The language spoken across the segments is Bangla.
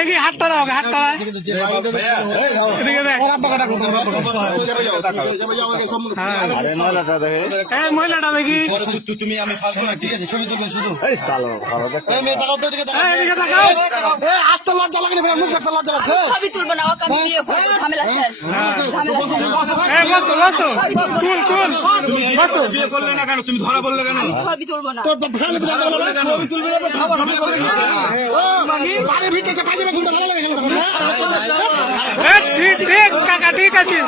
দেখি হাতটা দাও, হাতটা এদিকে দেখ। এই মহিলাটা দেখি, তুমি আমি ফাঁসবো না, ঠিক আছে? ছবি তুলবো শুধু। আসতে লজ্জা লাগে না, মুখ রাখতে লজ্জা লাগছে। ছবি তুলবো না, ওকে আমি বিয়ে করবো, ঝামেলা শেষ। এই বসো বসো, তুল তুল বসো। বিয়ে করলে না কেন? তুমি ধরা বললে কেন? ছবি তুলবো না। তোর ফ্যামিলি ছবি তুলবি না, খাবার হবে বাড়ির ভিতরে কাজে রাখুন তো ভালো লাগে ঠিক ঠিক কাকা, ঠিক আছে।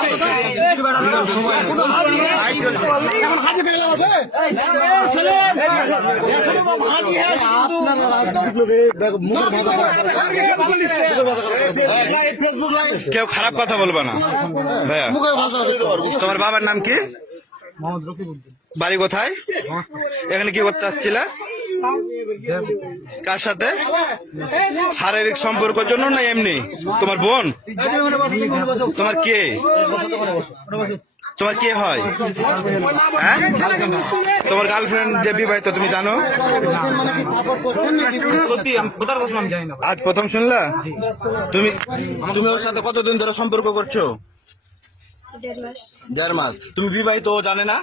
এখন হাজি পেয়ে আছে কেউ খারাপ কথা বলবে না ভাইয়া। তোমার বাবার নাম কি? বাড়ি কোথায়? এখানে কি করতে আসছিলা? কার সাথে? শারীরিক সম্পর্কের জন্য না এমনি? তোমার বোন? তোমার কে? তোমার কে হয়? হ্যাঁ, তোমার গার্লফ্রেন্ড যে বিবাহিত, তুমি জানো? আজ প্রথম শুনলা? তুমি তুমি ওর সাথে কতদিন ধরে সম্পর্ক করছো? 1.5 মাস। 1.5 মাস। তুমি বিবাহিত, ও জানে না?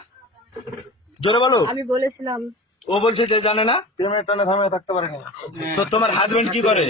জোরে বলো। আমি বলেছিলাম। ও বলছে যে জানে না। প্রেমের টানে থামে থাকতে পারে না। তো তোমার হাজবেন্ড কি করে?